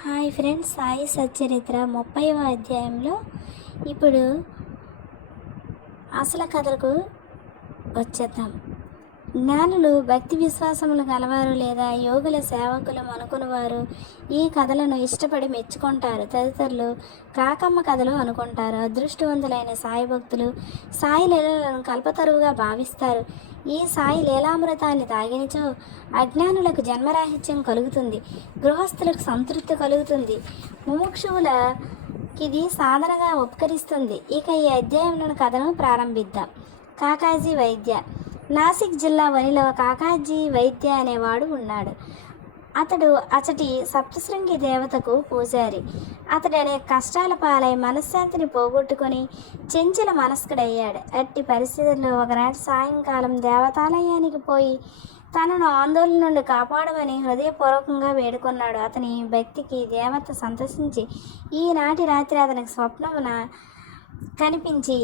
Hi friends, Sai Satcharitra 30వ అధ్యాయంలో ఇప్పుడు అసలు కథలకు వచ్చేద్దాం. జ్ఞానులు, భక్తి విశ్వాసములు గలవారు లేదా యోగుల సేవకులు అనుకున్నవారు ఈ కథలను ఇష్టపడి మెచ్చుకుంటారు. తదితరులు కాకమ్మ కథలు అనుకుంటారు. అదృష్టవంతులైన సాయి భక్తులు సాయి లీలలను కల్పతరువుగా భావిస్తారు. ఈ సాయి లీలామృతాన్ని తాగినచో అజ్ఞానులకు జన్మరాహిత్యం కలుగుతుంది, గృహస్థులకు సంతృప్తి కలుగుతుంది, ముముక్షువులకిది సాధనగా ఉపకరిస్తుంది. ఇక ఈ అధ్యాయంలోని కథను ప్రారంభిద్దాం. కాకాజీ వైద్య. నాసిక్ జిల్లా వనిలో కాకాజీ వైద్య అనేవాడు ఉన్నాడు. అతడు అచటి సప్తశృంగి దేవతకు పూజారి. అతడు అనేక కష్టాల పాలై మనశ్శాంతిని పోగొట్టుకొని చెంచల మనస్కుడయ్యాడు. అట్టి పరిస్థితుల్లో ఒకనాటి సాయంకాలం దేవతాలయానికి పోయి తనను ఆందోళన నుండి కాపాడమని హృదయపూర్వకంగా వేడుకున్నాడు. అతని భక్తికి దేవత సంతోషించి ఈనాటి రాత్రి అతనికి స్వప్నమున కనిపించి,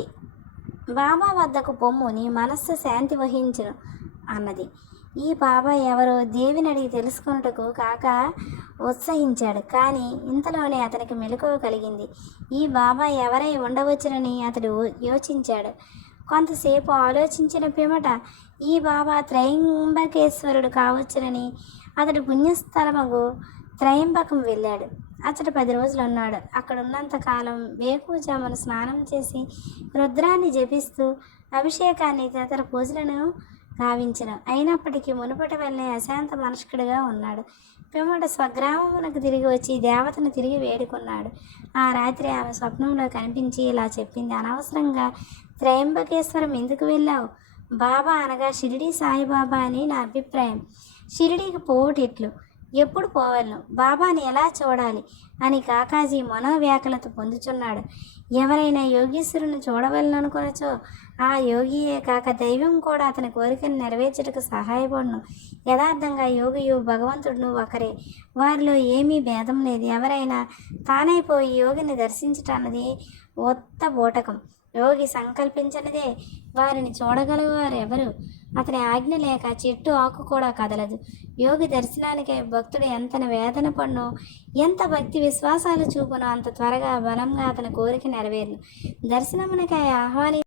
బాబా వద్దకు పొమ్ము, నీ మనస్సు శాంతి వహించును అన్నది. ఈ బాబా ఎవరో దేవిని అడిగి తెలుసుకున్నట్టుకు కాక ఉత్సహించాడు. కానీ ఇంతలోనే అతనికి మెలకువ కలిగింది. ఈ బాబా ఎవరై ఉండవచ్చునని అతడు యోచించాడు. కొంతసేపు ఆలోచించిన పిమ్మట ఈ బాబా త్రయంబకేశ్వరుడు కావచ్చునని అతడు పుణ్యస్థలమగు త్రయంబకం వెళ్ళాడు. అతడు 10 రోజులు ఉన్నాడు. అక్కడున్నంతకాలం వేకువజామున స్నానం చేసి రుద్రాన్ని జపిస్తూ అభిషేకాన్ని తదితర పూజలను గావించను. అయినప్పటికీ మునుపటి వల్లే అశాంత మనస్కుడిగా ఉన్నాడు. పిమ్మట స్వగ్రామమునకు తిరిగి వచ్చి దేవతను తిరిగి వేడుకున్నాడు. ఆ రాత్రి ఆమె స్వప్నంలో కనిపించి ఇలా చెప్పింది: అనవసరంగా త్రయంబకేశ్వరం ఎందుకు వెళ్ళావు? బాబా అనగా షిరిడి సాయిబాబా అని నా అభిప్రాయం. షిరిడీకి పోవుటెట్లు, ఎప్పుడు పోవాలను, బాబాని ఎలా చూడాలి అని కాకాజీ మనోవ్యాకులత పొందుచున్నాడు. ఎవరైనా యోగీశ్వరుని చూడవలననుకొనచో ఆ యోగియే కాక దైవం కూడా అతని కోరికను నెరవేర్చుటకు సహాయపడును. యథార్థంగా యోగియు భగవంతుడును ఒకరే, వారిలో ఏమీ భేదం లేదు. ఎవరైనా తానైపోయి యోగిని దర్శించటన్నది ఉత్త బూటకం. యోగి సంకల్పించినదే వారిని చూడగలవారు ఎవరు. అతని ఆజ్ఞ లేక చెట్టు ఆకు కూడా కదలదు. యోగి దర్శనానికై భక్తుడు ఎంత వేదన పడునో, ఎంత భక్తి విశ్వాసాలు చూపునో అంత త్వరగా బలంగా అతని కోరిక నెరవేరును. దర్శనమునకై ఆహ్వాని